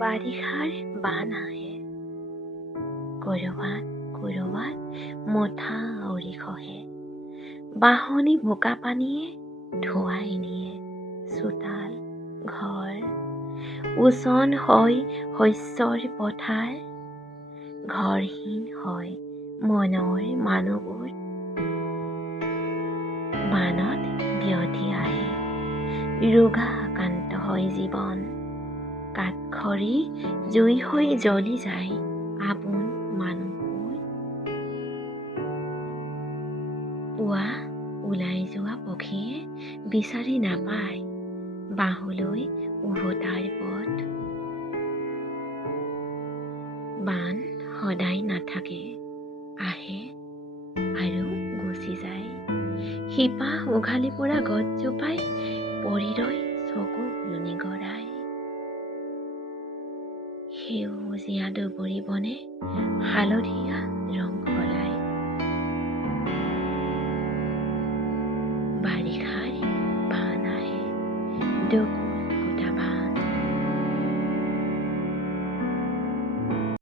বাৰিষাৰ বান আহে কৰবাত মথা আউৰি খহে বাঁহনি বোকা পানীয়ে ধুৱাই নিয়ে চোতাল ঘৰ উচন হয় শস্যৰ পথাৰ ঘৰহীন হয় মনৰ মানুহবোৰ বানত বিয়তি আহে ৰোগা আক্ৰান্ত হয় জীৱন কাঠখৰি জুই হৈ জ্বলি যায় আপোন মানুহবোৰ পুৱা ওলাই যোৱা পক্ষীয়ে বিচাৰি নাপায় বাঁহলৈ উভতাৰ পথ বান সদায় নাথাকে আহে আৰু গুচি যায় শিপা উঘালি পৰা গছজোপাই পৰি ৰয় চকু লুনিগৰাই সেউজীয়া দুবৰি বনে হালধীয়া ৰং সলায় বাৰিষাৰ বান আহে দুখ